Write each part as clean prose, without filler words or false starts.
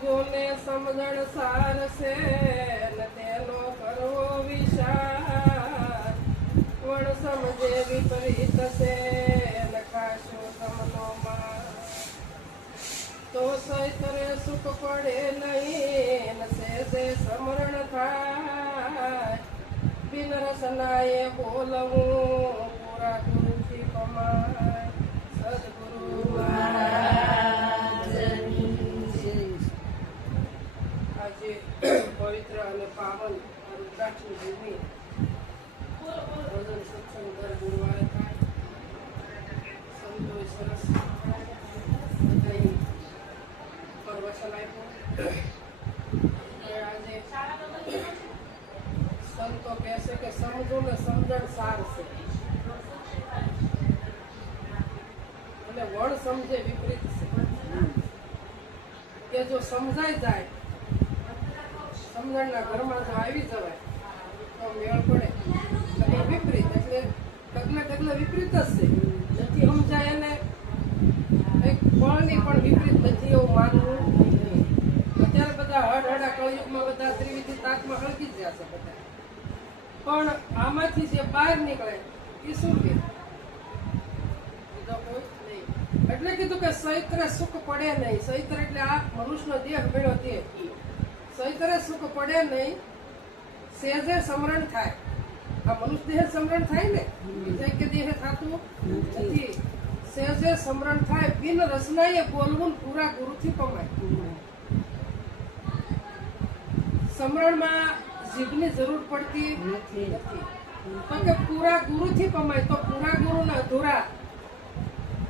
સમજો ને સમજણ સાર છે ને તેનો કરવો વિચાર વણ સમજે વિપરીત છે ને ખાશો તમનો માર તો સૈતરે સુખ પડે નહીં ને સેજે સમરણ થાય બિન રસનાએ બોલવું પૂરા ગુરુથી કમાય સદગુરુ આજે પવિત્ર અને પાવન રુદ્રાક્ષની ભૂમિ ભજન સત્સંગ દર ગુરુવારે થાય સંતોએ સરસ બધાએ પ્રવચન આપ્યું. આજે સંતો કહે છે કે સમજો ને સમજણ સાર છે અને વણ સમજે વિપરીત છે કે જો સમજાઈ જાય સમજણના ઘરમાં જો આવી જવાય તો મેળ પડે અને વિપરીત એટલે ડગલે વિપરીત જ છે. નથી સમજાય એને એક ફળની પણ વિપરીત નથી એવું માનવું નહીં. અત્યારે બધા હળહળા કળયુગમાં બધા ત્રિવિધિ તાકમાં હળગી જ ગયા છે બધા, પણ આમાંથી જે બહાર નીકળે એ શું કે એટલે કીધું કે સૈત્ર સુખ પડે નહીં. સૈત્ર એટલે આ મનુષ્યનો દેહ મળ્યો તે સૈત્રે સુખ પડે નહીં સેજે સમરણ થાય. આ મનુષ્ય દેહ સમરણ થાય ને બીજા કે દેહ થતું નથી. સેજે સમરણ થાય બિન રસનાએ બોલવું પૂરા ગુરુથી કમાય. સમરણમાં જીભની જરૂર પડતી નથી તો કે પૂરા ગુરુથી કમાય. તો પૂરા ગુરુ ને અધૂરા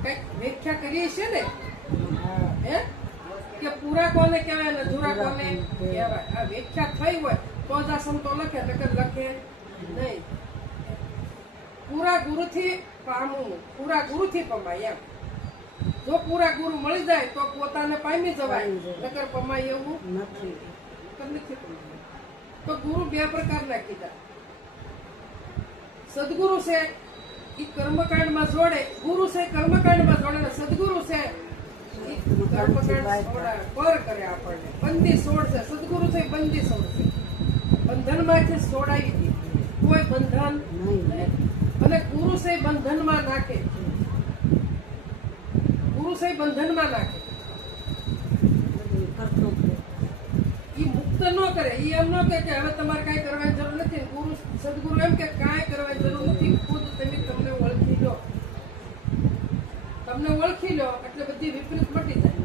કઈક વ્યાખ્યા કરીએ છીએ ને હે કે પૂરા કોને કહેવાય ને અધૂરા કોને કહેવાય. આ વ્યાખ્યા થઈ હોય તો જ આ સંતો લખે નકર લખે નહીં. પૂરા ગુરુથી પામવું પૂરા ગુરુથી કમાય એમ. જો પૂરા ગુરુ મળી જાય તો પોતાને પામી જવાય નકર કમાય એવું નથી. તો ગુરુ બે પ્રકારના કીધા. સદગુરુ છે એ કર્મકાંડમાં જોડે, ગુરુ છે કર્મકાંડમાં જોડે ને સદગુરુ છે કર્મકાંડ પર કરે આપણને. બંદી છોડ છે સદગુરુ છે બંદી છોડ છે. બંધનમાંથી છોડાવી દે કોઈ બંધન નહીં. અને ગુરુ છે બંધનમાં નાખે. ગુરુ છે બંધનમાં નાખે. એ મુક્ત ન કરે. એ એમ ન કે હવે તમારે કાંઈ કરવાની જરૂર નથી. ગુરુ સદગુરુ એમ કે કાંઈ કરવાની જરૂર નથી. ખુદ તમે તમને ઓળખી લો. તમને ઓળખી લો એટલે બધી વિપરીત મટી જાય.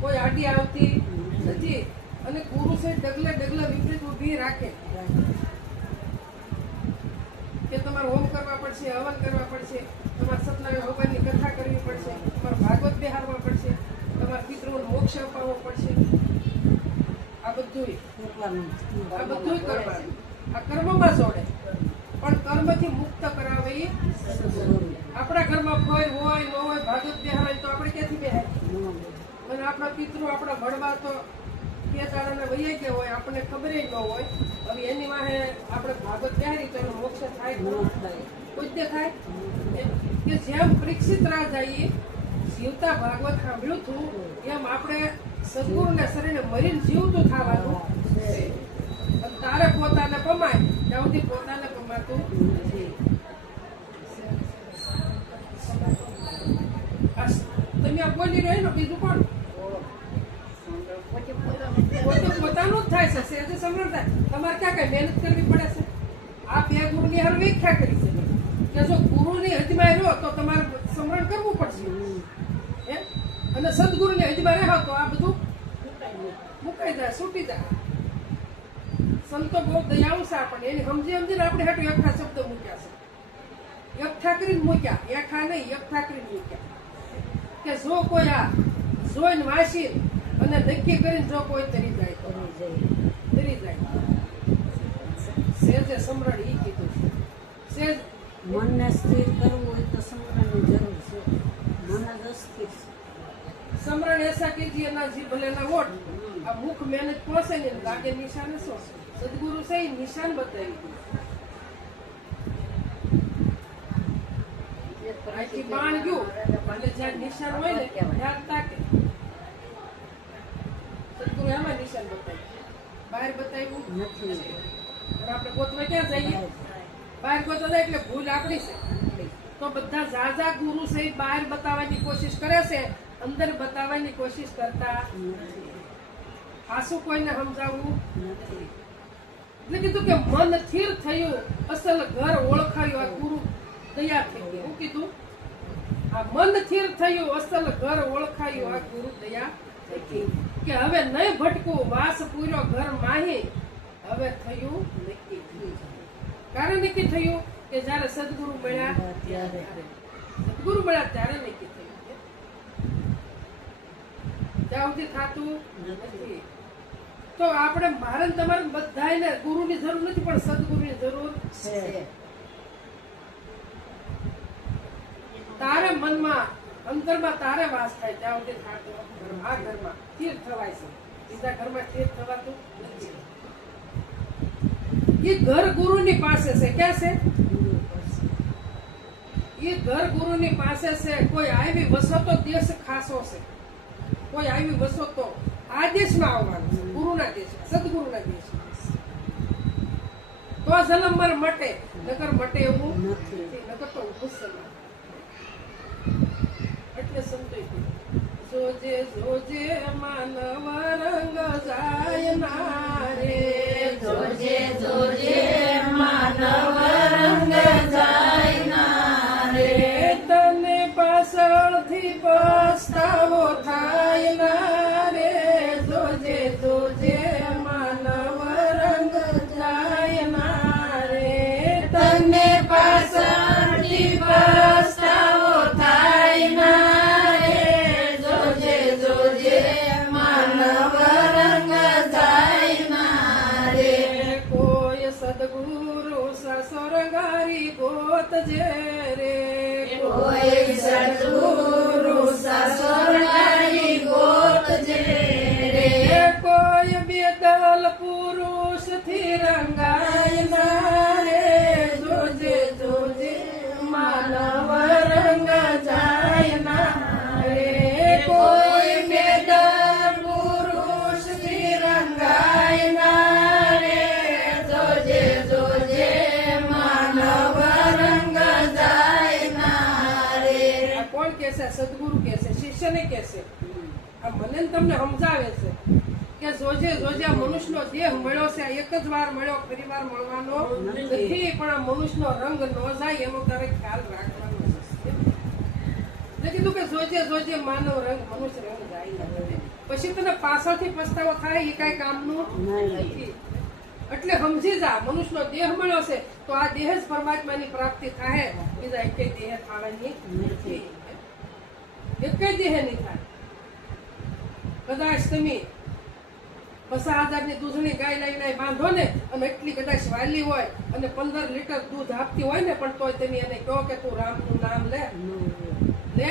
કોઈ આડી આવતી નથી. અને ગુરુ છે ડગલે વિપરીત ઊભી રાખે કે તમારે હોમ કરવા પડશે, હવન કરવા પડશે, તમારે સત્યનારાયણ ભગવાનની કથા કરવી પડશે, તમારે ભાગવત બેહારવા પડશે, તમારે પિતૃઓને મોક્ષ અપાવવો પડશે. આ બધું કરવાનું. આ કર્મમાં જોડે પણ કર્મથી મુક્ત કરાવે. આપણા ઘરમાં કોઈ હોય ન હોય ભાગવત બેહારાય તો આપણે ક્યાંથી બેહારીએ? અને આપણા પિતૃ આપણા ભણવા તો કે તારાને વૈયા ગયા હોય આપણને ખબર ન હોય. હવે એની વાહે આપણે ભાગવત બેહારી તો મોક્ષ થાય કોઈ તે થાય કે જેમ પરીક્ષિત રાજાએ જીવતા ભાગવત સાંભળ્યું હતું એમ આપણે સદગુરુને શરીરને મરીને જીવતું થવાનું છે. તારે પોતાને કમાય ત્યાં સુધી પોતાને કમાતું નથી. તમે આ બોલી રહ્યો ને બીજું કોણ? પોતે પોતાનું જ થાય છે. સેજે સમરણ થાય. તમારે ક્યાં કઈ મહેનત કરવી પડે છે? આ બે ગુરુની હાર વ્યાખ્યા કરી છે કે જો ગુરુની હદમાં રહ્યો તો તમારે સમરણ કરવું પડશે અને સદગુરુની હદમાં રહ્યો તો આ બધું મુકાઈ જાય, છૂટી જાય. સંતો બહુ દયાળુ છે આપણને. એની સમજીને આપણે હાટું એકઠા શબ્દ મૂક્યા છે. એકઠા કરીને મૂક્યા, એકઠા નહીં એકઠા કરીને મૂક્યા કે જો કોઈ આ જોઈને વાંચી અને નક્કી કરીને જો કોઈ તરી જાય તો તરી જાય. સેજે સમરણ ઈ કીધું છે. સેજ મનને સ્થિર કરવું હોય તો સમરણની જરૂર છે. મન જ અસ્થિર છે. સમરણ એસા કીજીએ ના જી ભલે ના વોટ. આ મુખ મહેનત પહોંચે ને લાગે નિશાન શું? સદગુરુ છે નિશાન બતાવી દીધું. અહીંથી બાણ ગયું એટલે જ્યાં નિશાન હોય ને ત્યાં તાકે. સદગુરુ ગુરુએ આમાં નિશાન બતાવ્યું, બહાર બતાવ્યું નથી. અને આપણે ગોતવા ક્યાં જઈએ? બહાર ગોતવા જાય એટલે ભૂલ આપણી છે. તો બધા ઝાઝા ગુરુ છે એ બહાર બતાવવાની કોશિશ કરે છે, અંદર બતાવવાની કોશિશ કરતા આસુ કોઈને સમજાવવું નથી. એટલે કીધું કે મન સ્થિર થયું, અસલ ઘર ઓળખાયું. આ ગુરુ દયા થઈ ગઈ. શું કીધું? આ મન સ્થિર થયું, અસલ ઘર ઓળખાયું. આ ગુરુ દયા થઈ ગઈ કે હવે નહીં ભટકું, વાસ પૂર્યો ઘર માહી. હવે થયું નક્કી. કારણ નક્કી થયું કે જયારે સદગુરુ મળ્યા ત્યારે. સદગુરુ મળ્યા ત્યારે નક્કી થયું. ત્યાં સુધી થતું નથી. તો આપણે મારે ને તમારે બધાને ગુરુની જરૂર નથી, પણ સદગુરુની જરૂર છે. તારે મનમાં અંતરમાં તારે વાસ થાય ત્યાં સુધી થતું. આ ઘરમાં સ્થિર થવાય છે, બીજા ઘરમાં સ્થિર થવાતું નથી. એ ઘર ગુરુની પાસે છે. ક્યાં છે? ગુરુ પાસે. એ ઘર ગુરુની પાસે છે. કોઈ આવી વસતો દેશ ખાસો છે. કોઈ આવી વસતો આ દેશમાં આવવાનું છે, ગુરુના દેશમાં, સદગુરુના દેશમાં. તો આ જન્મ મારે મટે, નકર મટે એવું નથી. નથી. નકર તો ઊભું જ છે. એટલે સંતોષ જોજે જોજે માનવ રંગ જાય ના રે, જોજે જોજે માનવ રંગ જાય ના રે, તને પાછળથી પસ્તાવો થાય ના રે. જોજે જોજે માનવ રંગ જાય ના રે, તને પાછળથી પસ્તાવો થાય ના રે. જોજે જોજે માનવ રંગ જાય ના રે, કોઈ સદગુરુ સસુરગારી ગોતજે રે, કોઈ સદગુરુ સસુરગારી ગોતજે રે, કોઈ બેદલ પુરુષ થી રંગાય ના રે. જોજે જોજે માનવ રંગ જાય ના રે, કોઈ બેદર પુરુષથી રંગાય ના રે. જોજે જોજે માનવ રંગ જાય ના રે. આ કોણ કે છે? સદગુરુ કે છે, શિષ્યને કે છે. આ મને ને તમને સમજાવે છે કે જોજે જોજે આ મનુષ્યનો દેહ મળ્યો છે, આ એક જ વાર મળ્યો, ફરી વાર મળવાનો નથી. પણ આ મનુષ્યનો રંગ ન જાય એનો તારે ખ્યાલ રાખવાનો છે. એટલે કીધું કે જોજે જોજે માનવ રંગ, મનુષ્ય રંગ જાય ના. પછી તને પાછળથી પસ્તાવો થાય એ કઈ કામનું નથી. એટલે સમજી જા, મનુષ્યનો દેહ મળ્યો છે તો આ દેહ જ પરમાત્માની પ્રાપ્તિ થાય, બીજા એક દેહ થવાની નથી. એક દેહ નહીં થાય. કદાચ તમે 50,000 ની દૂધની ગાય લઈને બાંધો ને, અને એટલી કદાચ વાલી હોય અને 15 લીટર દૂધ આપતી હોય ને, પણ તોય તમે એને કહો કે તું રામનું નામ લે, લે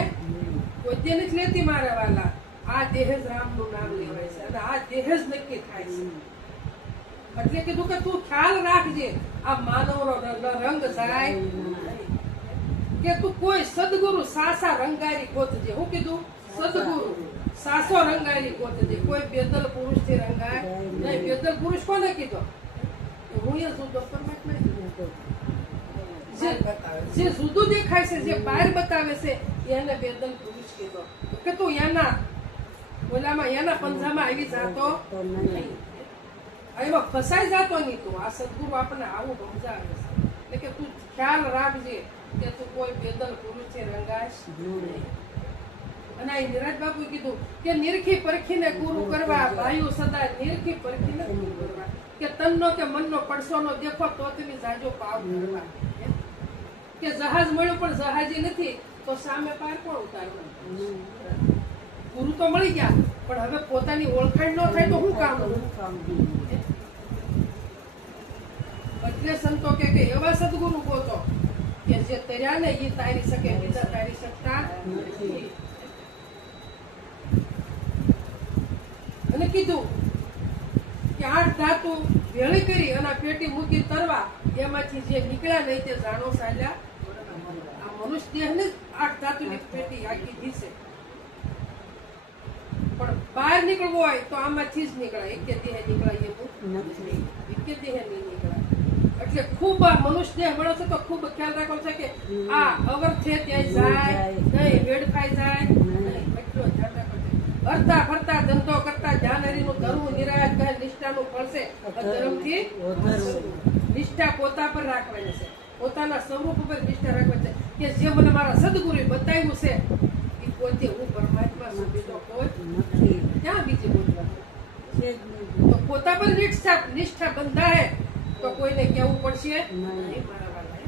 કોઈ તે નથી લેતી મારા વાલા. આ દેહ જ રામનું નામ લેવાય છે, અને આ દેહ જ નક્કી થાય છે. એટલે કીધું કે તું ખ્યાલ રાખજે, આ માનવનો રંગ જાય નહીં. કે તું કોઈ સદગુરુ સાસા રંગારી ગોતજે. હું કીધું? સદગુરુ સાસો રંગારી ગોતજે. કોઈ બેદલ પુરુષ થી રંગાય નહીં. બેદલ પુરુષ કોને કીધો? હું એ જુદો પરમાત્મા જે જુદું દેખાય છે, જે બહાર બતાવે છે, એને બેદલ પુરુષ કીધો. કે તું એના ઓલામાં, એના પંજામાં આવી જાતો નહીં, એમાં ફસાઈ જાતો નહીં. તું આ સદગુરુ આપણને આવું સમજાવે છે. એટલે કે તું ખ્યાલ રાખજે કે તું કોઈ બેદલ પુરુષ થી રંગાશ નહીં. અને આ નિરાજ બાપુ કીધું કે નિરખી પરખીને ગુરુ કરવા, ભાઈઓ સદા નિરખી પરખીને ગુરુ કરવા. કે તનનો કે મનનો પડસોનો દેખો તો તમે જાજો પાવ કરવા. કે જહાજ મળ્યું પણ જહાજી નથી તો સામે પાર કોણ ઉતારવાનું? ગુરુ તો મળી ગયા, પણ હવે પોતાની ઓળખાણ ન થાય તો શું કામ? એટલે સંતો કે એવા સદગુરુ ગોતો કે જે તર્યા ને એ તારી શકે, બીજા તારી શકતા નથી. અને કીધું કે 8 ધાતુ ભેળી કરી અને પેટી મૂકી તરવા, એમાંથી જે નીકળ્યા નહીં તે જાણો ચાલ્યા. આ મનુષ્ય દેહ ને 8 ધાતુની પેટી આખી દીશે, પણ બહાર નીકળવું હોય તો આમાંથી જ નીકળાય, એક દેહે નીકળાય એવું નથી. એક દેહે નહીં નીકળાય. એટલે ખૂબ આ મનુષ્ય મળે છે તો ખૂબ ખ્યાલ રાખવો છે કે આ અવર્થે ત્યાં જાય નહીં, વેડફાઈ જાય નહીં, એટલો ધ્યાન રાખવો છે. હરતા ફરતા ધંધો કરતા ધ્યાન હરીનું ધરવું નિરાશ કહે નિષ્ઠાનું ફળ છે. ધર્મથી નિષ્ઠા પોતા પર રાખવાની છે, પોતાના સ્વરૂપ ઉપર નિષ્ઠા રાખવાની છે કે જે મને મારા સદગુરુએ બતાવ્યું છે એ પોતે હું પરમાત્મા છું, બીજો કોઈ નથી. ક્યાં બીજી બોલવાનું. છે જ નહીં. તો પોતા પર નિષ્ઠા બંધાય તો કોઈને કહેવું પડશે નહીં. નહીં મારા વાલા.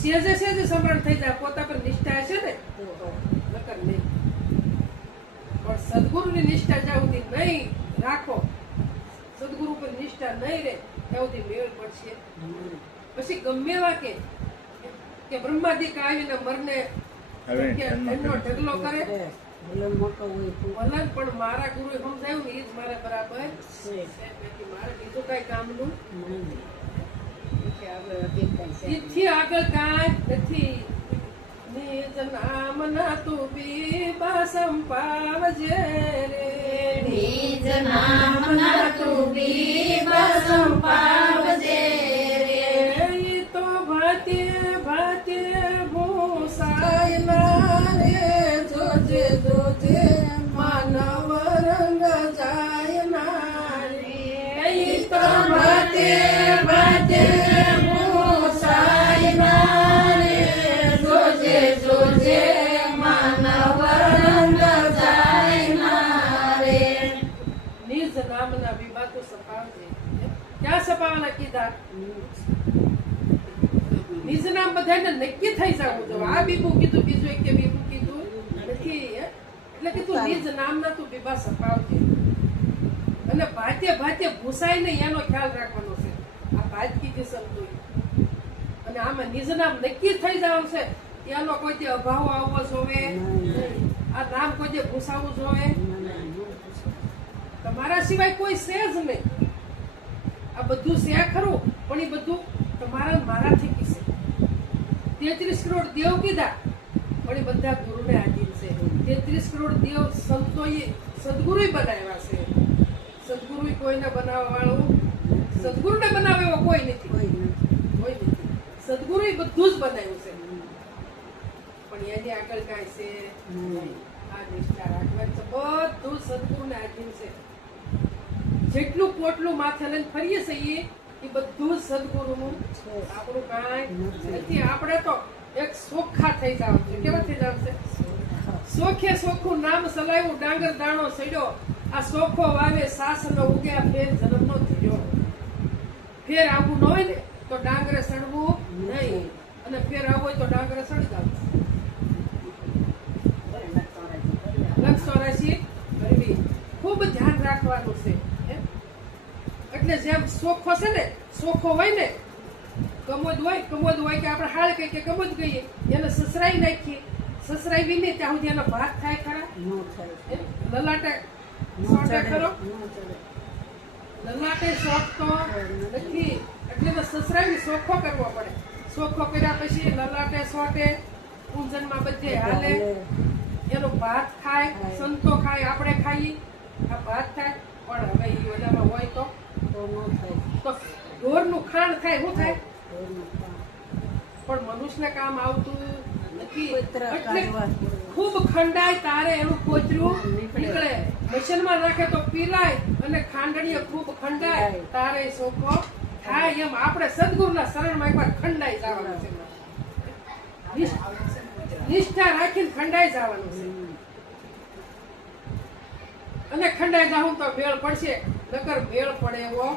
સેજે સેજે સમરણ થઈ જાય પોતા પર નિષ્ઠા હશે ને તો નકર નહીં. પણ સદગુરુની નિષ્ઠા જ્યાં સુધી નહીં રાખો, સદગુરુ પર નિષ્ઠા નહીં રહે ત્યાં સુધી મેળ પડશે. પછી ગમે એવા કે બ્રહ્માદિક આવીને મરને એમનો ઢગલો કરે ભલે મોટો હોય તો વલણ, પણ મારા ગુરુએ સમજાયું ને એ જ મારે બરાબર છે. છે. બાકી મારે બીજું કઈ કામનું નહીં. ઈથી આગળ કાંઈ નથી. નિજ નામ ના તું બીબા સંપાવજે રે, નિજ નામ ના તું બીબા સંપાવજે રે. ઈ તો ભાતે ભાતે ભૂસાયલા રે, જોજે જોજે માનવ રંગ જાય ના રે. ઈ તો ભાતે ભાતે ભૂસાયલા રે, જોજે જોજે માનવ રંગ જાય ના રે. નિજ નામના વિભા તો સપાવજે. ક્યાં સપાવાના કીધા? નિજ નામ બધાને નક્કી થઈ જવું જોઈએ. આ બીબું કીધું, બીજું એક બીબું કીધું નથી. એટલે કીધું નિજ નામના તું બીબા સપાવજે. અને ભાતે ભાતે ભૂસાય નહીં એનો ખ્યાલ રાખવાનો છે. આ ભાત કીધી સંતોષ. અને આમાં નિજ નામ નક્કી થઈ જવાનું છે. એનો કોઈ તે અભાવ આવવો જોવે નહીં. આ નામ કોઈ તે ભૂસાવવું જોવે. તમારા સિવાય કોઈ છે જ નહીં. આ બધું છે ખરું, પણ એ બધું તમારા મારા થઈ છે. 33 કરોડ દેવ કીધા, પણ એ બધા ગુરુને આધીન છે. 33 કરોડ દેવ સંતોએ સદગુરુએ બનાવ્યા છે. સદગુરુ કોઈને બનાવવા વાળું, સદગુરુને બનાવે એવો કોઈ નથી, કોઈ નથી. કોઈ નથી. સદગુરુએ બધું જ બનાવ્યું છે, પણ એની આગળ કાંઈ છે નહીં. આ નિષ્ઠા રાખવાની છે. બધું સદગુરુને આધીન છે. જેટલું પોટલું માથે લઈને ફરીએ છીએ એ બધું જ સદગુરુનું છે. આપણું કાંઈ નથી. આપણે તો એક સોખા થઈ જાવ છે. કેવા થઈ જાવ છે? સોખે સોખું નામ સલાયું, ડાંગર દાણો સડ્યો. આ સોખો વાવે સાસ નો ઉગ્યા, ફેર જન્મ નો થયો. ફેર આવવું ન હોય ને તો ડાંગરે સડવું નહીં, અને ફેર આવવું હોય તો ડાંગરે સડી જવું. 84 કરવી. ખૂબ ધ્યાન રાખવાનું છે. એટલે જેમ સોખો છે ને, સોખો હોય ને, કમોદ હોય કે આપણે હાલ કહીએ કે કમોદ કહીએ, એને સસરાઈ નાખીએ. સસરાઈ વીને ત્યાં સુધી એનો ભાત થાય ખરા? ન થાય. લલાટે ન સોટે ચડે. ખરો? ન ચડે. લલાટે સોટતો નથી. એટલે તો સસરાઈ સોખો કરવો પડે. સોખો કર્યા પછી લલાટે સોટે, પૂંજનમાં બધે હાલે, એનો ભાત ખાય, સંતો ખાય, આપણે ખાઈએ, આ ભાત થાય. પણ હવે એ બધામાં હોય તો તો ન થાય. તો ઢોરનું ખાણ થાય. શું થાય? ઢોરનું કામ. પણ મનુષ્યને કામ આવતું નથી. કોતરા એટલે કાઢવા પડે. ખૂબ ખંડાય તારે એનું કોતરું નીકળે. મશીનમાં નાખે તો પીલાય, અને ખાંડણીએ ખૂબ ખંડાય તારે સોખો થાય. એમ આપણે સદગુરુના શરણમાં એકવાર ખંડાઈ જવાનું છે. નિષ્ઠા રાખીને ખંડાઈ જવાનું છે. અને ખંડાઈ જાઉં તો મેળ પડશે, નકર મેળ પડે એવો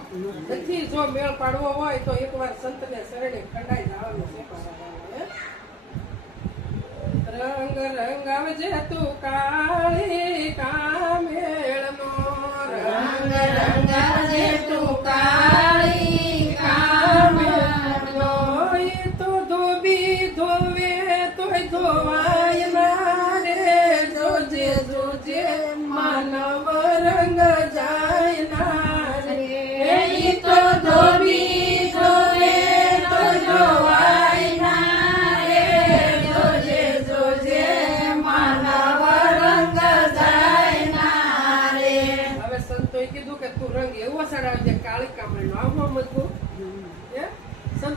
નથી. જો મેળ પાડવો હોય તો એકવાર સંતને શરણે ખંડાઈ જવાનું છે. રંગ રંગાવજે તું કાળી કામેળનો, રંગ રંગાવજે તું કાળી કામળનો. એ તો ધોબી ધોવે તોય ધોવાય ના રે, જોજે જોજે માનવ રંગ જાય ના રે. ઈ તો ધોબી ધોવે તો ધોવાય ના રે, જોજે જોજે માનવ રંગ જાય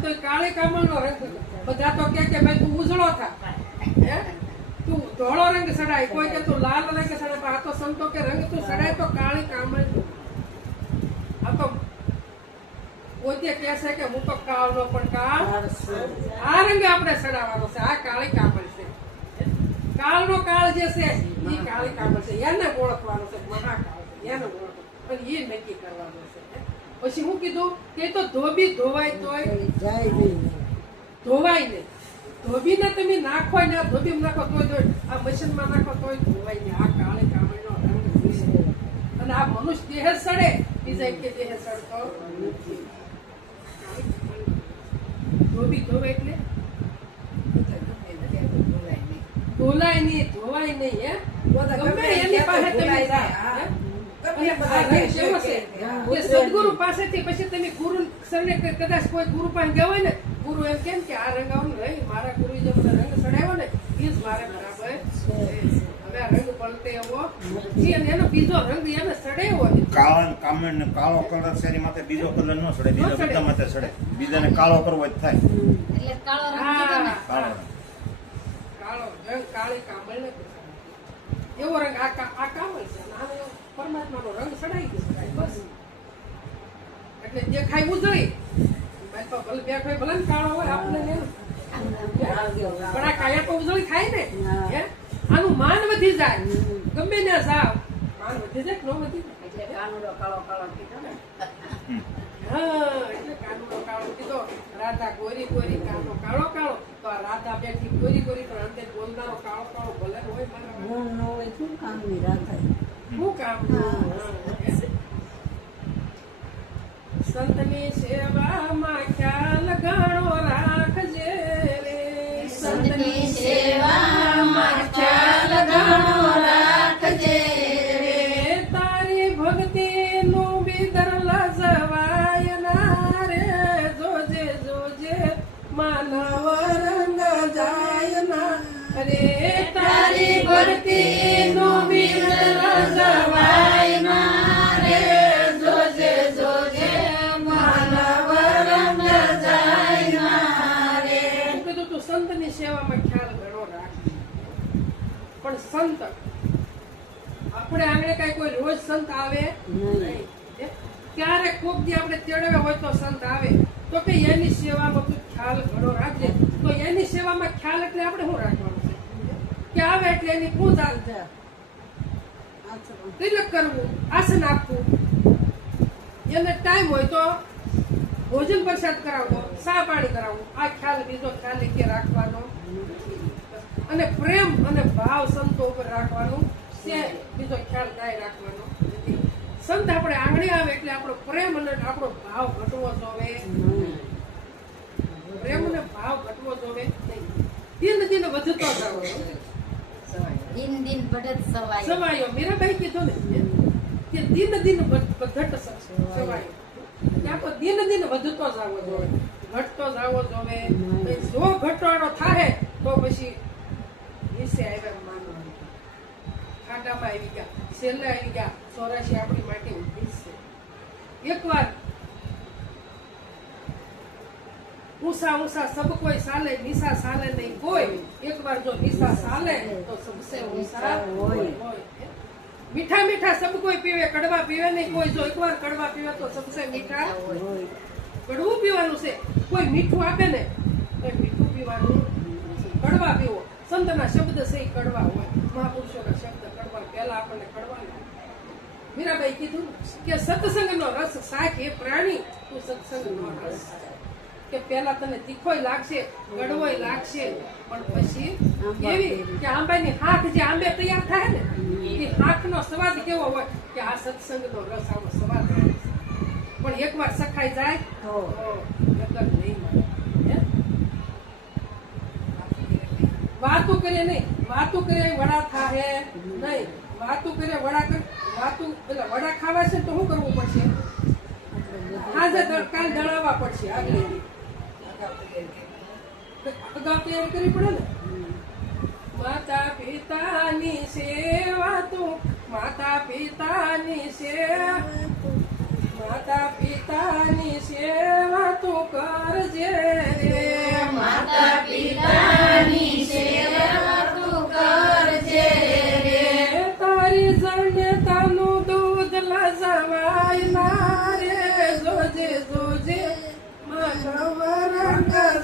તો કાળી કામળનો રંગ બધા તો કે ભાઈ તું ઉજળો થા, હે તું ધોળો રંગ સડાય, કોઈ કે તું લાલ રંગ સડાય, પણ આ તો સંતો કે રંગ તું સડાય તો કાળી કામળ. આ તો પોતે કહે છે કે હું તો કાળનો પણ કાળ આ રંગ આપણે સડાવવાનો છે, આ કાળી કામળ છે. કાળનો કાળ જે છે એ કાળી કામળ છે, એને ઓળખવાનો છે, મહાકાળ છે, એને ઓળખવાનો અને એ નક્કી કરવાનો છે. પછી હું કીધું કે તો ધોબી ધોવાય તોય જાય નહીં. ધોવાય નહીં. ધોબીને તમે નાખો ને ધોબી નાખો તોય આ મશીનમાં નાખો તોય ધોવાય નહીં. આ કાળી કામળનો રંગ છે અને આ મનુષ્ય દેહ સડે, બીજા કે દેહ સડતો નથી. ધોબી ધોવે એટલે ધોલાય નહીં, ધોવાય નહીં. હે ગમે એની પાસે તમે જાઓ, સદગુરુ પાસેથી પછી તમે ગુરુ સરને કદાચ કોઈ ગુરુ પાસે ગયા હોય ને, ગુરુ એમ કેમ કે આ રંગ આવું નહીં, મારા ગુરુ જે મને રંગ સડાવ્યો ને એ જ મારે બરાબર છે. હવે આ રંગ પલટે એવો નથી અને એનો બીજો રંગ એને સડે એવો નથી. કાળો કલર છે એની માથે બીજો કલર ન સડે, બીજો બધા માથે સડે, બીજાને કાળો કરવો જ થાય. એટલે કાળો રંગ હા, કાળો કાળો રંગ કાળી કામળ ને એવો રંગ આ કામળ છે. આનો પરમાત્માનો રંગ સડાઈ ગયો બસ. એટલે દેખાય ઉજળી ભલે બેઠો ભલે ને કાળો હોય આપણે પણ આ કાયા તો ઉજળી થાય ને. હે આનું માન વધી જાય, ગમે ને જાવ માન વધી જાય કે ન વધી જાય. એટલે કાનુડો કાળો કાળો કીધો ને. હા, એટલે કાનુડો કાળો કીધો. રાધા ગોરી ગોરી કાનો કાળો કાળો, તો આ રાધા બેઠી ગોરી ગોરી પણ અંતે બોલનારો કાળો કાળો ભલે હોય મારા ગુણ ન હોય શું કામની રાધાય. શું કામ. સંતની સેવામાં ખ્યાલ ઘણો રાખજે રે, સંતની સેવામાં ખ્યાલ ઘણો રાખજે રે, તારી ભક્તિનું બીદર લજવાય ના રે, જોજે જોજે માનવ રંગ જાય ના રે, તારી ભક્તિનું બીદર લજવાય ના રે, જોજે જોજે માનવ રંગ જાય ના રે. હું કીધું તું સંતની સેવામાં ખ્યાલ ઘણો રાખ. પણ સંત આપણે આંગણે કઈ કોઈ રોજ સંત આવે નહીં. ક્યારેક કોક દી આપણે તેડવે હોય તો સંત આવે તો કે એની સેવામાં તું ખ્યાલ ઘણો રાખજે. તો એની સેવામાં ખ્યાલ એટલે આપણે શું રાખવાનું છે કે આવે એટલે એની પૂજા તિલક કરવું, આસન આપવું, એને ટાઈમ હોય તો ભોજન પ્રસાદ કરાવવો, ચા પાણી કરાવવું. આ ખ્યાલ બીજો ખ્યાલ કે રાખવાનો અને પ્રેમ અને ભાવ સંતો ઉપર રાખવાનું છે, બીજો ખ્યાલ કાંઈ રાખવાનો નથી. સંત આપણે આંગણે આવે એટલે આપણો પ્રેમ અને આપણો ભાવ ઘટવો જોવે, પ્રેમ અને ભાવ ઘટવો જોવે નહીં. દિન દિન વધતો જાવ દિન દિન બઢત સવાય. સવાયો. મીરાબાઈ કીધું ને કે દિન દિન વધટ સવાયો. ત્યાં તો દિન દિન વધતો જાવો જોવે, ઘટતો જાવો જોવે. જો ઘટાડો થાય તો પછી વિશે આવ્યા માનવાનું, ખાડામાં આવી ગયા, છેલ્લે આવી ગયા. 84 આપણી માટે ઉભી છે. એકવાર ઊંસા ઊંસા સબ કોઈ સાલે, નિશા સાલે નહીં કોઈ. એકવાર જો નિશા સાલે તો સબસે ઊંસા હોય. મીઠા મીઠા સબ કોઈ પીવે, કડવા પીવે નહીં કોઈ. જો એકવાર કડવા પીવે તો સબસે મીઠા હોય. કડવું પીવાનું છે. કોઈ મીઠું આપે ને તો મીઠું પીવાનું, કડવા પીવો. સંતના શબ્દ છે એ કડવા હોય, મહાપુરુષોના શબ્દ કડવા. પહેલા આપણને કડવા લાગે. મીરાબાઈ કીધું કે સત્સંગનો રસ શાક એ પ્રાણી, તું સત્સંગનો રસ કે પેલા તને તીખોય લાગશે, ગળવોય લાગશે, પણ પછી એવી કે આંબાની હાથ જે આંબે તૈયાર થાય ને એ હાથનો સ્વાદ કેવો હોય કે આ સત્સંગનો રસ આવો સ્વાદ આવે. પણ એકવાર સખાઈ જાય તો નકર નહીં મળે. વાતું કરે નહીં, વાતું કરે વડા થાહે નહીં. વાતું કરે વડા કર, વાતું એટલે વડા ખાવા છે તો શું કરવું પડશે? આજે કાલ દળાવવા પડશે. આગળ અગાઉ તૈયારી કરવી પડે ને. માતા પિતાની સેવા તું, માતા પિતાની સેવા, માતા પિતાની સેવા તું કરજે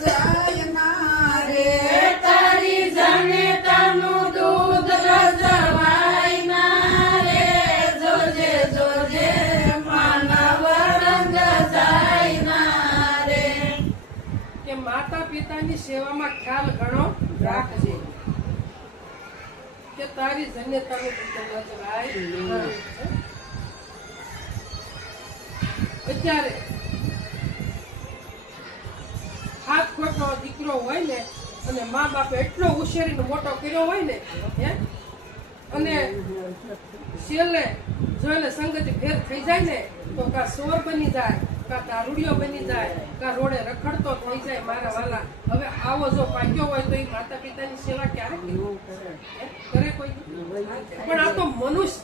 જાય રે તારી જનેતાનું દૂધ રજવાય ના રે જોજે જોજે માનવ રંગ જાય ના રે કે માતા પિતાની સેવામાં ખ્યાલ ઘણો રાખજે કે તારી જન્યતાનું દૂધ રજવાય નહીં. અત્યારે હાથ ખોટો દીકરો હોય ને અને મા બાપે એટલો ઉછેરીને મોટો કર્યો હોય ને હે અને છેલ્લે જો એને સંગતિ ફેર થઈ જાય ને તો કા સોર બની જાય, કા દારૂડિયો બની જાય, કા રોડે રખડતો થઈ જાય. મારા વાલા, હવે આવો જો પાક્યો હોય તો એ માતા પિતાની સેવા ક્યારે કરે કોઈ? પણ આ તો મનુષ્ય,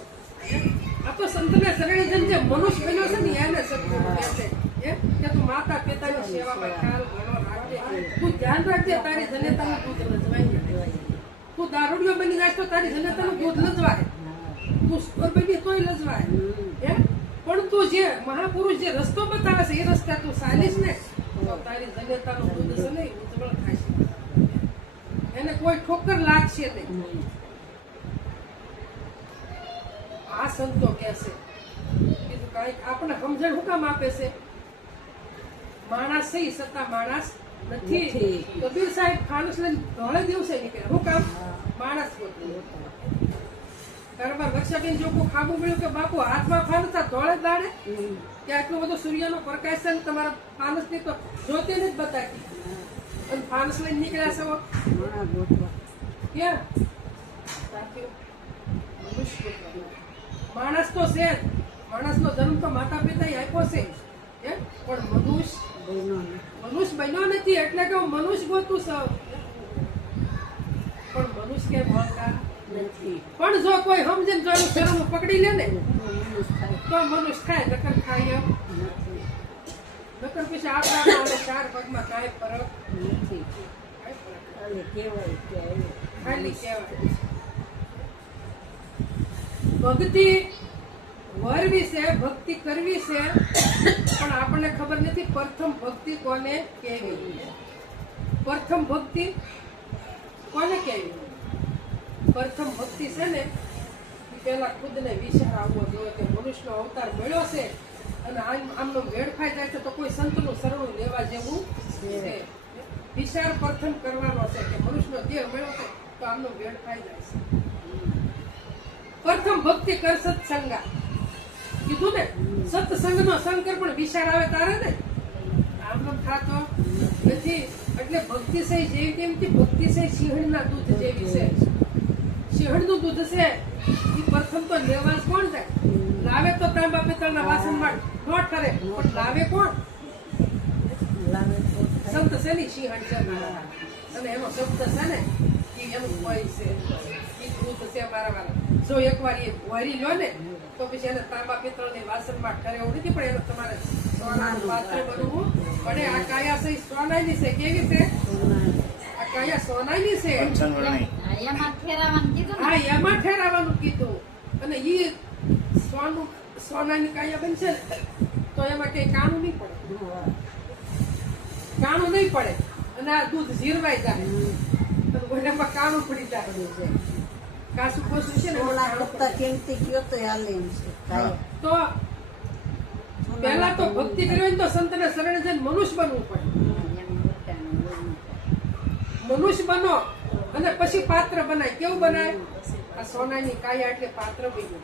આ તો સંતને શરણીજન જે મનુષ્ય બન્યો છે ને એને સદગુરુ કહે છે કે તું માતા પિતાની સેવામાં ખ્યાલ ઘણો રાખજે. તું ધ્યાન રાખજે તારી જનેતાનું દૂધ લજવાય. તું દારૂડિયો બની જાય તો તારી જનેતાનું દૂધ લજવાય, તું સ્વર બની તોય લજવાય. પણ તું જે મહાપુરુષ જે રસ્તો બતાવે છે એ રસ્તા તું ચાલીશ ને તો તારી જનેતાનું દૂધ છે ને ઉજ્જવળ થશે, એને કોઈ ઠોકર લાગશે નહીં. આ સંતો કહે છે કીધું કાંઈક આપણે સમજણ શું કામ આપે છે? માણસ છે છતાં માણસ નથી. કબીર સાહેબ ફાનસ લઈને ધોળે દિવસે નીકળ્યા. શું કામ? માણસ કારોબાર રક્ષાબેન જો કોઈ ખાબું મળ્યું કે બાપુ હાથમાં ફાનસ ધોળે દાડે કે આટલો બધો સૂર્યનો પ્રકાશ છે ને તમારા ફાનસ ની તો જોતી જ બતાવી અને ફાનસ લઈને નીકળ્યા છો ક્યાં? માણસ તો છે, માણસનો જન્મ તો માતા પિતાએ આપ્યો છે પણ મનુષ્ય બન્યો નથી એટલે કે હું મનુષ્ય ગોતું છું. પણ મનુષ્ય કે મળતા નથી. પણ જો કોઈ સમજે જો એનું શરમ પકડી લે ને તો મનુષ્ય થાય, નકર ખાય એમ નકર પછી આપણા અને ચાર પગમાં કાંઈ ફરક નથી. ખાલી કહેવાય ભક્તિ વરવી છે, ભક્તિ કરવી છે, પણ આપણને ખબર નથી પ્રથમ ભક્તિ કોને કહેવી. પ્રથમ ભક્તિ કોને કહેવી? પ્રથમ ભક્તિ છે ને પેલા ખુદને વિચાર આવવો જોઈએ કે મનુષ્યનો અવતાર મળ્યો છે અને આમનો વેડફાઈ જાય છે તો કોઈ સંતનું શરણું લેવા જેવું છે. વિચાર પ્રથમ કરવાનો છે કે મનુષ્યનો દેહ મળ્યો છે તો આમનો વેડફાઈ જાય છે. પ્રથમ ભક્તિ કર સત્સંગા કીધું ને, સત્સંગનો શંકર પણ વિચાર આવે તારે ને આમ થાતો નથી. એટલે ભક્તિ છે જેવી તેમ ભક્તિ છે સિંહણના દૂધ જેવી છે. સિંહણનું દૂધ છે એ પ્રથમ તો લેવા કોણ જાય? લાવે તો તાંબા પિત્તળના વાસણમાં ન ઠરે પણ લાવે કોણ? સંત છે ને સિંહણ છે અને એનો શબ્દ છે ને એનું કોઈ છે દૂધ છે મારા વાળા. જો એકવાર એ વરી લો ને તો પછી એને તાંબા પિત્તળની વાસણમાં ઠરે એવું નથી, પણ એને તમારે સોનાનું પાત્ર બનવું પડે. આ કાયા છે સોનાની છે. કેવી છે આ કાયા? સોનાની છે. એમાં ઠેરાવાનું કીધું ને. હા, એમાં ઠેરાવાનું કીધું. અને ઈ સોનાની કાયા બનશે ને તો એમાં કઈ કાણું નહીં પડે, કાણું નહીં પડે અને આ દૂધ જીરવાઈ જાય એમાં કાણું પડી જાય. કાસું કોસું છે ને તો પેલા તો ભક્તિ કરવી તો સંતને શરણે જઈને મનુષ્ય બનવું પડે. મનુષ્ય બનો અને પછી પાત્ર બનાય. કેવું બનાય? આ સોનાની કાયા એટલે પાત્ર બન્યું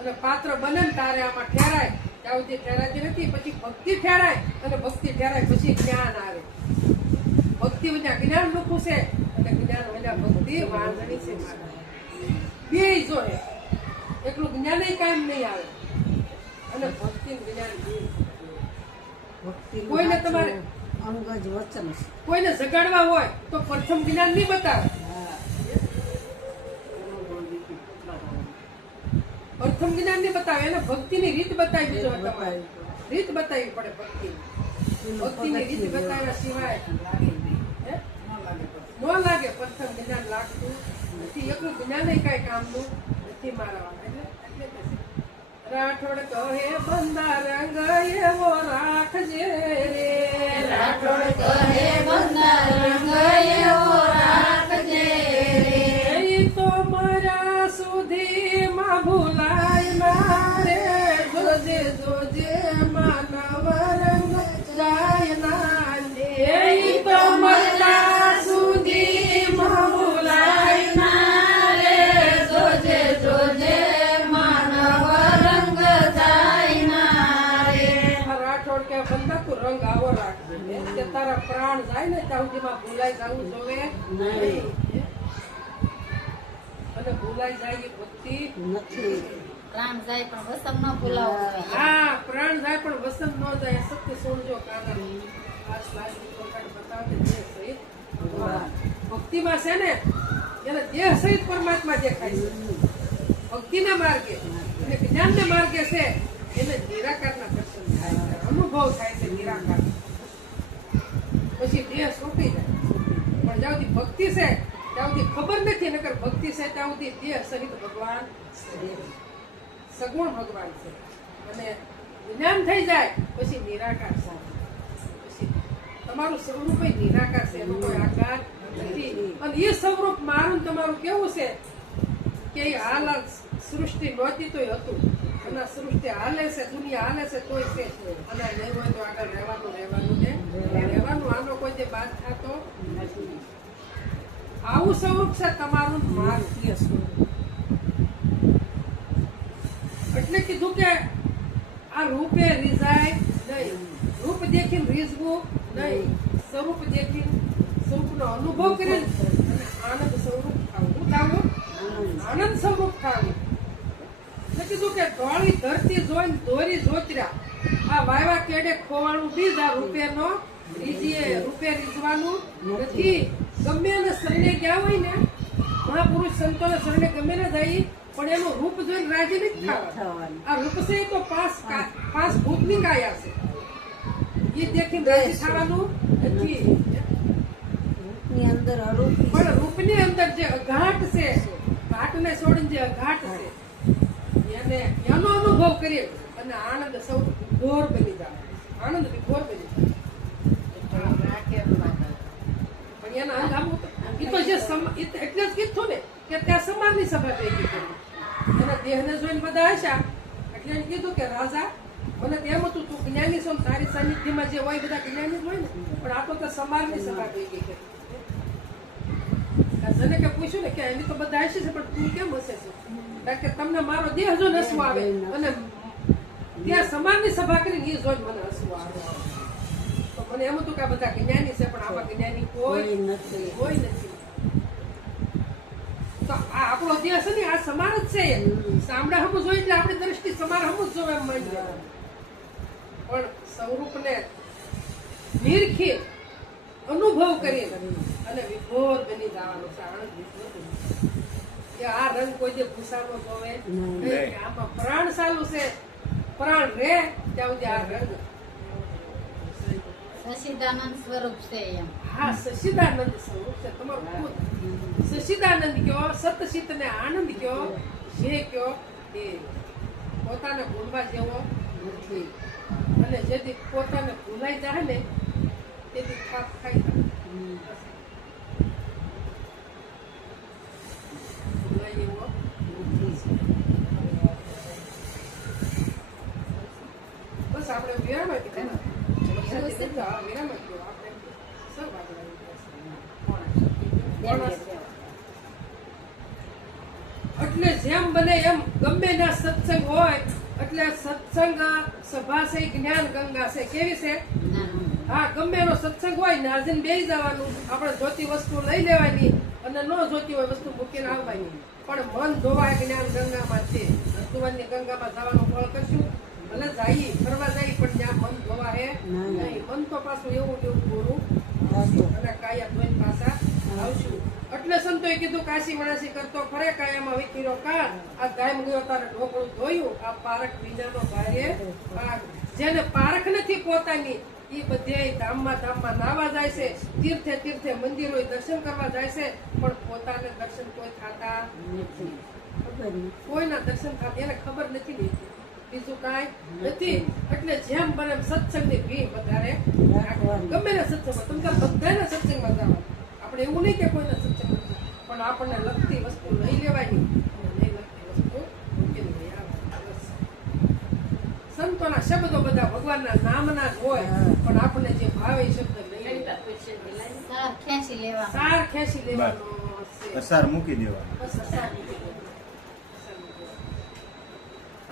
અને પાત્ર બને ને તારે આમાં ઠેરાય. ત્યાં સુધી ઠેરાતી નથી. પછી ભક્તિ ઠેરાય અને ભક્તિ ઠેરાય પછી જ્ઞાન આવે. ભક્તિ વિના જ્ઞાન લખું છે અને જ્ઞાન વિના ભક્તિ વાંધણી છે. બે જોઈએ, એટલું જ્ઞાન કાયમ નહીં આવે અને ભક્તિ જ્ઞાન કોઈને તમારે અંગજ વચન કોઈને જગાડવા હોય તો પ્રથમ જ્ઞાન નહીં બતાવે. પ્રથમ જ્ઞાન નહીં બતાવે, એને ભક્તિની રીત બતાવી દીધો. તમારે રીત બતાવવી પડે. ભક્તિની રીત બતાવ્યા સિવાય ન લાગે. પ્રથમ જ્ઞાન લાગતું નથી. એટલું જ્ઞાન કઈ કામનું નથી મારા વાળા. એટલે રાઠોડ કહે બંદા રંગ એવો રાખજે રે રાઠોડ કહે બંદા રંગ એવો રાખજે રે. ઈ તો મારા સુધીમાં ભૂલાય ના રે જોજે જોજે માનવ રંગ જાય ના રે ઈ તો મારા સુધીમાં ભૂલાય ના રે જોજે જોજે માનવ રંગ જાય ના રે. રાઠોડ કે બંદા તું રંગ આવો રાખજે કે તારા પ્રાણ જાય ને ત્યાં સુધીમાં ભૂલાઈ જવું જોવે નહીં. અને ભૂલાઈ જાય એ ભક્તિ નથી. પ્રાણ જાય પણ વસમ ન ભૂલાવો જોઈએ. હા પ્રાણ જાય પણ વસંત ન જાય સત્ય સોળજો કાના આ સ્લાઇડ ઉપર કાંઈ બતાવે દેહ સહિત ભગવાન. ભક્તિમાં છે ને એને દેહ સહિત પરમાત્મા દેખાય છે. ભક્તિના માર્ગે અને જ્ઞાનના માર્ગે છે એને નિરાકારના દર્શન થાય છે, અનુભવ થાય છે નિરાકાર. પછી દેહ છૂટી જાય પણ જ્યાં સુધી ભક્તિ છે ત્યાં સુધી ખબર નથી, નકર ભક્તિ છે ત્યાં સુધી દેહ સહિત ભગવાન સગુણ ભગવાન છે. અને જ્ઞાન થઈ જાય પછી નિરાકાર સાથે પછી તમારું સ્વરૂપ નિરાકાર છે, એનો કોઈ આકાર નથી. અને એ સ્વરૂપ મારું ને તમારું કેવું છે કે એ હાલ સૃષ્ટિ નહોતી તોય હતું, અને આ સૃષ્ટિ હાલે છે, દુનિયા હાલે છે તોય છે, અને આ નહીં હોય તો આગળ રહેવાનું ને રહેવાનું. આનો કોઈ જે બાદ થતો નથી. આવું સ્વરૂપ છે તમારું માર્ગીય સ્વરૂપ. એટલે કીધું કે આ રૂપે રીઝાય નહીં, રૂપ દેખીને રીઝવું નહીં, સ્વરૂપ દેખીને સ્વરૂપનો અનુભવ કરી અને આનંદ સ્વરૂપ થાવું. શું થાવું? આનંદ સ્વરૂપ થાવું. એટલે કીધું કે ધોળી ધરતી જોઈને દોરી જોતર્યા, આ વાયવા કેડે ખોવાણું બીજ, આ રૂપેનો રીજીએ રૂપે રીઝવાનું નથી. ગમે એને શરણે ગયા હોય ને, મહાપુરુષ સંતોને શરણે ગમે ને જાય પણ એનું રૂપ જોઈને રાજી નથી થવાનું. આ રૂપ છે એ તો પાંચ ભૂતની કાયા છે, એ દેખીને રાજી થવાનું નથી. રૂપની અંદર અરૂપી પણ રૂપની અંદર જે અઘાટ છે, ઘાટને છોડીને જે અઘાટ છે એને એનો અનુભવ કરીએ અને આનંદ સૌ ઘોર બની જાય, આનંદ વિઘોર બની જાય. પણ એના અંગામું એ તો જે એટલે જ કીધું ને કે ત્યાં સમાજની સભા ભેગી કરી. એના દેહને જોઈને બધા હસ્યા એટલે એને કીધું કે રાજા મને તેમ હતું તું જ્ઞાની છો, તારી સાનિધ્યમાં જે હોય બધા જ્ઞાની જ હોય ને, પણ આ તો સમાજની સભા ભેગી કરી. જને કે પૂછ્યું ને કે એની તો બધા હશે છે પણ તું કેમ હશે છે? કારણ કે તમને મારો દેહ જો હસવું આવે અને ત્યાં સમાજની સભા કરીને એ જોઈને મને હસવું આવે. તો મને એમ હતું કે આ બધા જ્ઞાની છે પણ આમાં જ્ઞાની કોઈ નથી. તો આ આપણો દેહ છે ને આ સમાન જ છે. સાંભળા હમું જોઈ એટલે આપણી દ્રષ્ટિ સમાન હમું જ જોવે એમ માની લેવાનું. પણ સ્વરૂપને નિરખી અનુભવ કરી અને વિભોર બની જવાનું છે. આનંદ વિભોર બની કે આ રંગ કોઈ જે ભૂસાનો જોવે નહીં. આમાં પ્રાણ ચાલુ છે, પ્રાણ રે ત્યાં સુધી આ રંગ સચ્ચિદાનંદ સ્વરૂપ છે એમ. હા સચ્ચિદાનંદ સ્વરૂપ છે તમારું ખુદ. સચ્ચિદાનંદ કયો, સતચિત ને આનંદ કયો, જે કયો એ પોતાને ભૂલવા જેવો નથી. અને જેથી પોતાને ભૂલાઈ જાય ને તેથી થાપ ખાઈ જાય. ભૂલાય એવો નથી. બસ આપણે વિરામ આપી દે ને. વિરામ આપી દો. આપણે સૌ આગળ એટલે જેમ બને એમ ગમે ના સત્સંગ હોય એટલે સત્સંગ સભા છે, જ્ઞાન ગંગા છે. કેવી છે? હા ગમે એનો સત્સંગ હોય નાજીને બેસી જવાનું, આપણે જોતી વસ્તુ લઈ લેવાની અને ન જોતી હોય વસ્તુ મૂકીને આવવાની. પણ મન ધોવાય જ્ઞાન ગંગામાં છે. ભગવાનની ગંગામાં જવાનું ફળ કરશું ભલે જઈએ ફરવા જઈએ પણ ત્યાં મન ધોવા હે નહીં. મન તો પાછું એવું પૂરું અને કાયા ધોઈને પાછા આવશું. એટલે સંતોએ કીધું કાશી મણાસી કરતો ફરે કાયામાં વિખીરો કાળ, આ ગાયમ ગયો તારે ઢોકળું ધોયું, આ પારખ વિનાનો ભારે પાક. જેને પારખ નથી પોતાની એ બધે ધામમાં નાવા જાય છે, તીર્થે તીર્થે મંદિરો દર્શન કરવા જાય છે, પણ પોતાને દર્શન કોઈ થતા નથી. કોઈના દર્શન થતા એને ખબર નથી લેતી. બીજું કાંઈ નથી. એટલે જેમ બને એમ સત્સંગની ભીડ વધારે રાખવાની. ગમે ને સત્સંગમાં તમે તાર બધાને સત્સંગમાં જવાનું. આપણે એવું નહીં કે કોઈને સત્સંગ નથી, પણ આપણને લગતી વસ્તુ લઈ લેવાની અને નહીં લગતી વસ્તુ મૂકી લઈ આવવાની. બસ. સંતોના શબ્દો બધા ભગવાનના નામના જ હોય, પણ આપણને જે ભાવે એ શબ્દ લઈ લેવાનો. સાર ખેંચી લેવાનું. સાર ખેંચી લેવાનો છે. અસાર મૂકી દેવાનો. બસ સાર મૂકી દેવાનો.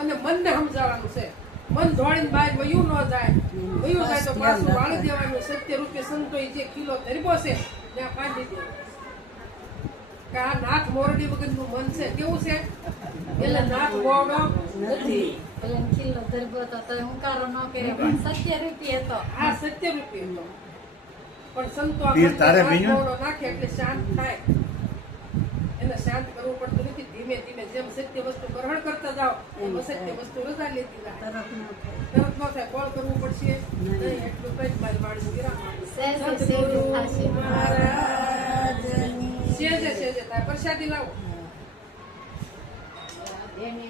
અને મનને સમજાવવાનું છે. મન દોડીને બહાર વયું ન જાય. વયું જાય તો પાછું વાળી દેવાનું. 70 રૂપિયા સંતોએ જે કિલો ધરબો છે ત્યાં બાંધી દેવાનું. કે આ નાક મોરડી વગરનું મન છે કેવું છે? એટલે નાક મોરડો નથી. પેલા કિલ્લો ધરબો હતો તો હુંકારો ન કર્યો પણ 70 રૂપિયા હતો. આ 70 રૂપિયા હતો. પણ સંતો પીર આપણને તારે નાક બીજું? મોરડો નાખે એટલે શાંત થાય. એને શાંત કરવું પડતું નથી. ધીમે ધીમે જેમ સત્ય વસ્તુ ગ્રહણ કરતા જાઓ એમ અસત્ય વસ્તુ રજા લેતી જાય. તરત ન થાય. તરત ન થાય. કોલ કરવું પડશે નહીં. એટલું કઈ જ મારી વાણી વિરામ આપું. સહેજે સહેજે થશે. સેજે સેજે થાય. પ્રસાદી લાવો. એને